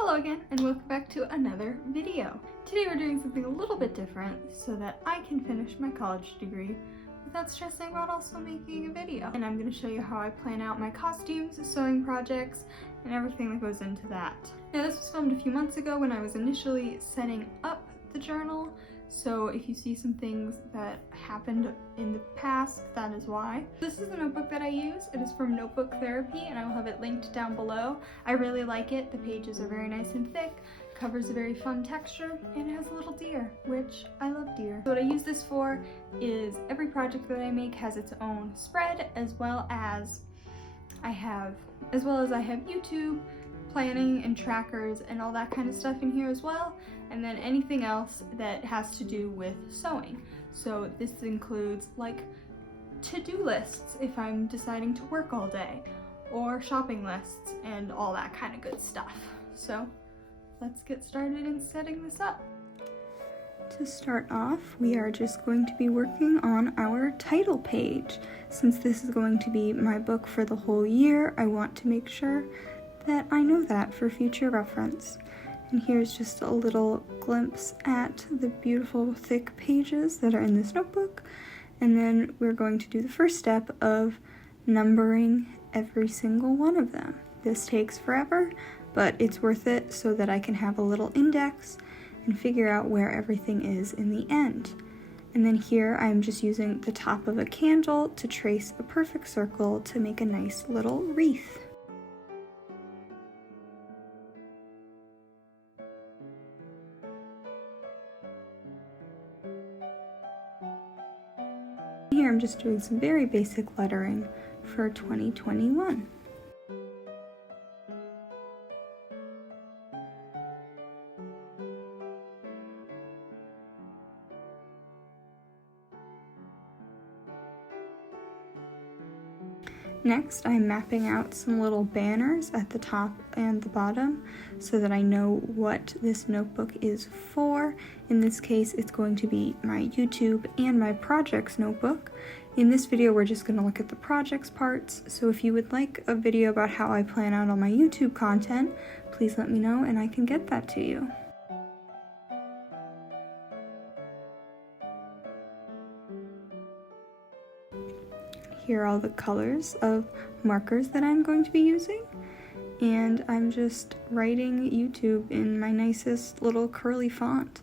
Hello again, and welcome back to another video. Today we're doing something a little bit different so that I can finish my college degree without stressing about also making a video. And I'm going to show you how I plan out my costumes, sewing projects, and everything that goes into that. Now this was filmed a few months ago when I was initially setting up the journal, so if you see some things that happened in the past, that is why. This is the notebook that I use. It is from Notebook Therapy, and I will have it linked down below. I really like it. The pages are very nice and thick, covers a very fun texture, and it has a little deer, which I love deer. So what I use this for is every project that I make has its own spread, as well as I have YouTube, planning and trackers and all that kind of stuff in here as well, and then anything else that has to do with sewing. So this includes like to-do lists if I'm deciding to work all day, or shopping lists and all that kind of good stuff. So let's get started in setting this up. To start off, we are just going to be working on our title page. Since this is going to be my book for the whole year, I want to make sure that I know that for future reference. And here's just a little glimpse at the beautiful thick pages that are in this notebook. And then we're going to do the first step of numbering every single one of them. This takes forever, but it's worth it so that I can have a little index and figure out where everything is in the end. And then here I'm just using the top of a candle to trace a perfect circle to make a nice little wreath. Here I'm just doing some very basic lettering for 2021. Next, I'm mapping out some little banners at the top and the bottom so that I know what this notebook is for. In this case, it's going to be my YouTube and my projects notebook. In this video, we're just going to look at the projects parts, so if you would like a video about how I plan out all my YouTube content, please let me know and I can get that to you. Here are all the colors of markers that I'm going to be using, and I'm just writing YouTube in my nicest little curly font.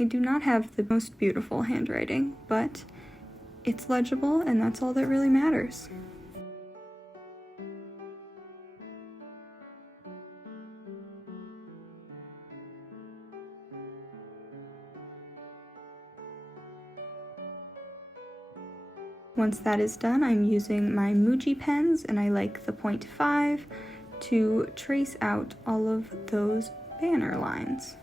I do not have the most beautiful handwriting, but it's legible and that's all that really matters. Once that is done, I'm using my Muji pens, and I like the 0.5 to trace out all of those banner lines.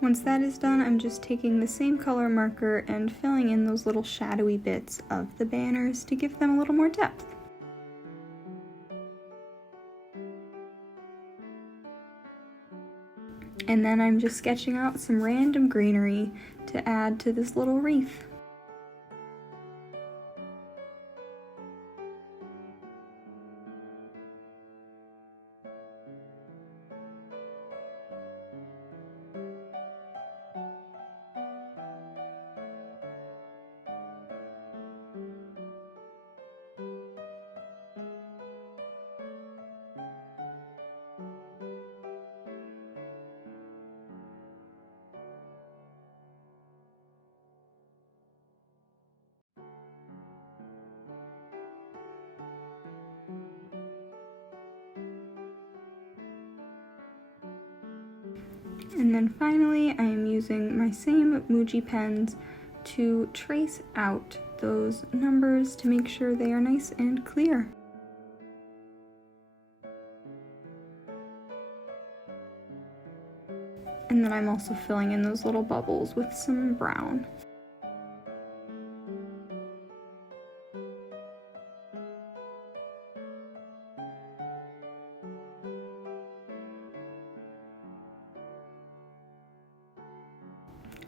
Once that is done, I'm just taking the same color marker and filling in those little shadowy bits of the banners to give them a little more depth. And then I'm just sketching out some random greenery to add to this little wreath. And then finally, I am using my same Muji pens to trace out those numbers to make sure they are nice and clear. And then I'm also filling in those little bubbles with some brown.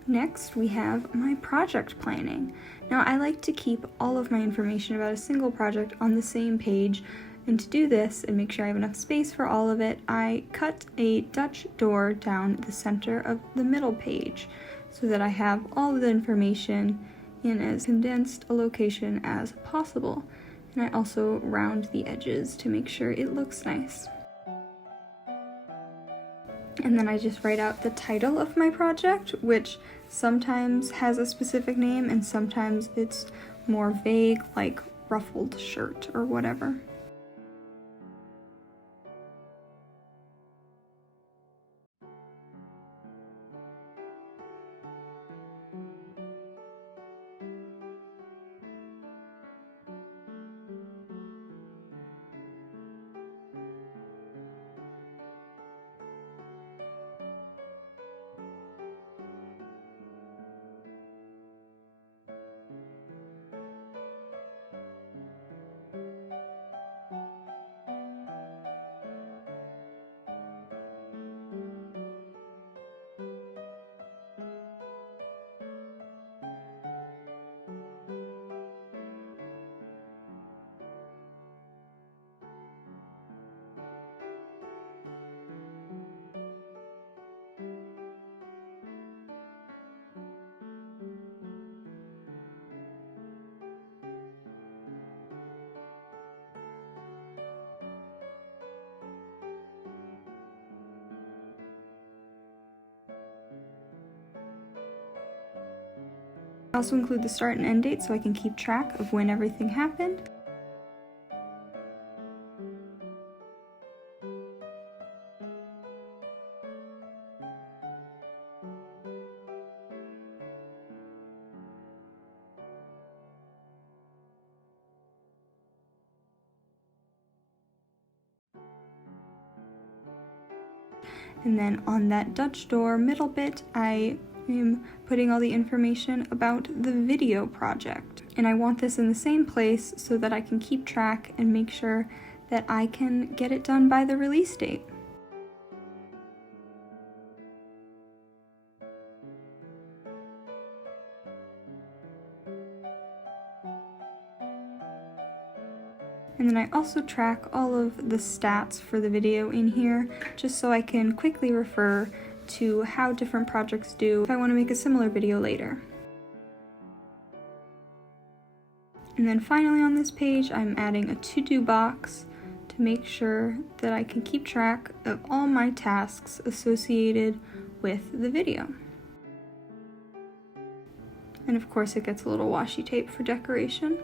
Next, we have my project planning. Now, I like to keep all of my information about a single project on the same page, and to do this and make sure I have enough space for all of it, I cut a Dutch door down the center of the middle page so that I have all of the information in as condensed a location as possible. And I also round the edges to make sure it looks nice. And then I just write out the title of my project, which sometimes has a specific name and sometimes it's more vague, like ruffled shirt or whatever. I also include the start and end date so I can keep track of when everything happened. And then on that Dutch door middle bit, I am putting all the information about the video project. And I want this in the same place so that I can keep track and make sure that I can get it done by the release date. And then I also track all of the stats for the video in here, just so I can quickly refer to how different projects do if I want to make a similar video later. And then finally on this page, I'm adding a to-do box to make sure that I can keep track of all my tasks associated with the video. And of course it gets a little washi tape for decoration.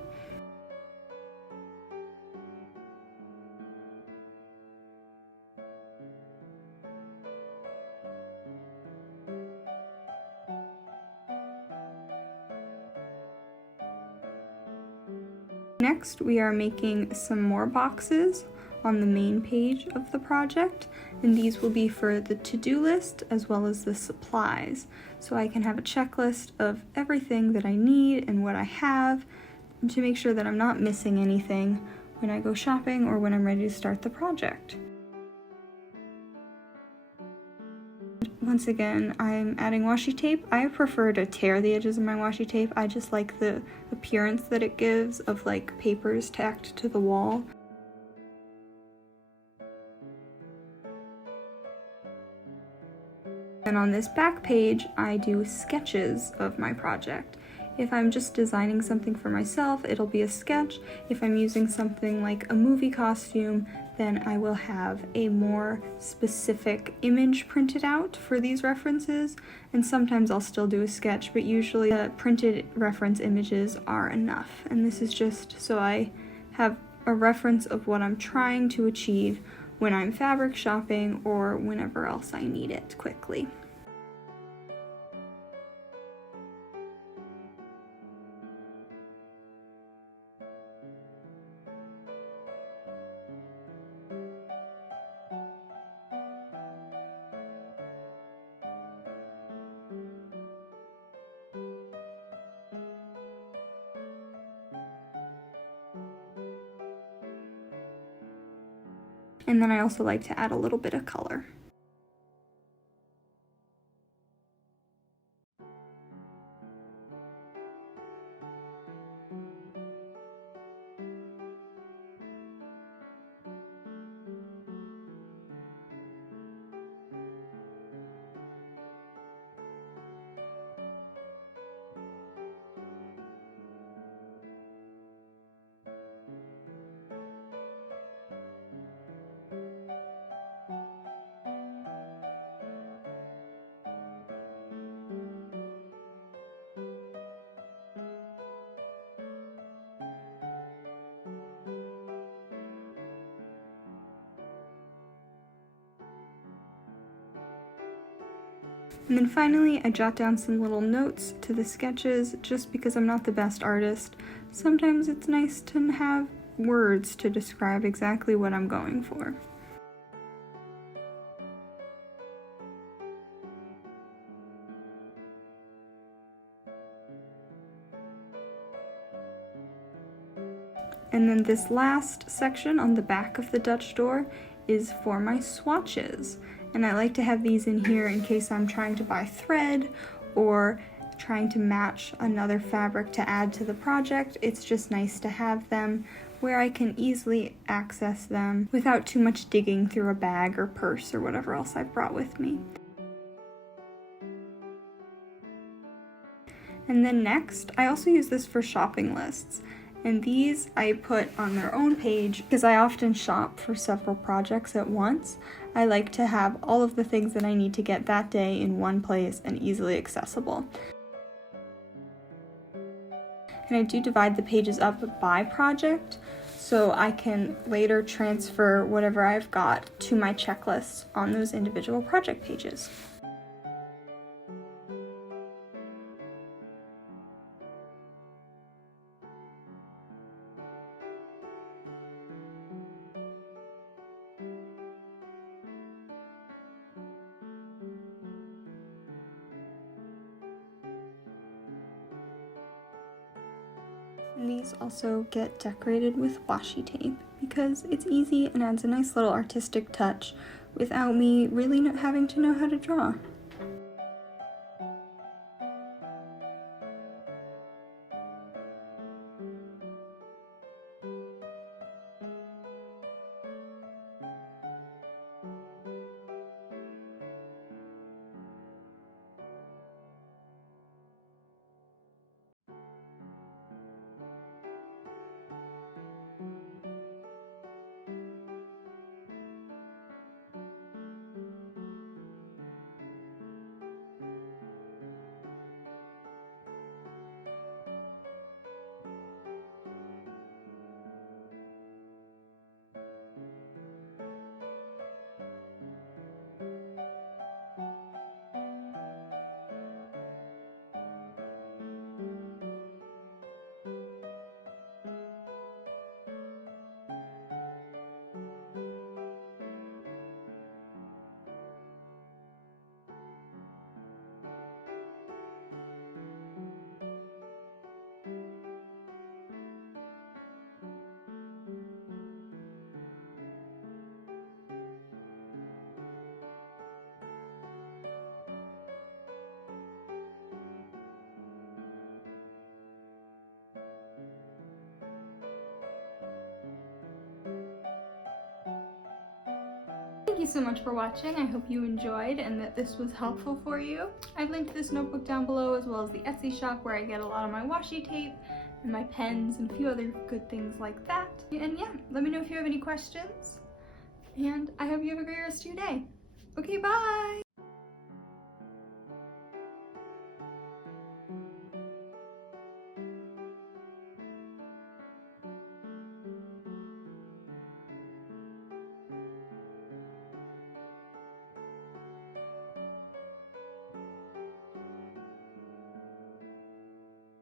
Next, we are making some more boxes on the main page of the project, and these will be for the to-do list as well as the supplies. So I can have a checklist of everything that I need and what I have to make sure that I'm not missing anything when I go shopping or when I'm ready to start the project. Once again, I'm adding washi tape. I prefer to tear the edges of my washi tape. I just like the appearance that it gives of like papers tacked to the wall. And on this back page, I do sketches of my project. If I'm just designing something for myself, it'll be a sketch. If I'm using something like a movie costume, then I will have a more specific image printed out for these references, and sometimes I'll still do a sketch, but usually the printed reference images are enough. And this is just so I have a reference of what I'm trying to achieve when I'm fabric shopping or whenever else I need it quickly. And then I also like to add a little bit of color. And then finally, I jot down some little notes to the sketches just because I'm not the best artist. Sometimes it's nice to have words to describe exactly what I'm going for. And then this last section on the back of the Dutch door is for my swatches. And I like to have these in here in case I'm trying to buy thread or trying to match another fabric to add to the project. It's just nice to have them where I can easily access them without too much digging through a bag or purse or whatever else I've brought with me. And then next, I also use this for shopping lists. And these I put on their own page because I often shop for several projects at once. I like to have all of the things that I need to get that day in one place and easily accessible. And I do divide the pages up by project so I can later transfer whatever I've got to my checklists on those individual project pages. And these also get decorated with washi tape because it's easy and adds a nice little artistic touch without me really not having to know how to draw. Thank you so much for watching. I hope you enjoyed and that this was helpful for you. I've linked this notebook down below as well as the Etsy shop where I get a lot of my washi tape and my pens and a few other good things like that. And yeah, let me know if you have any questions. And I hope you have a great rest of your day. Okay, bye!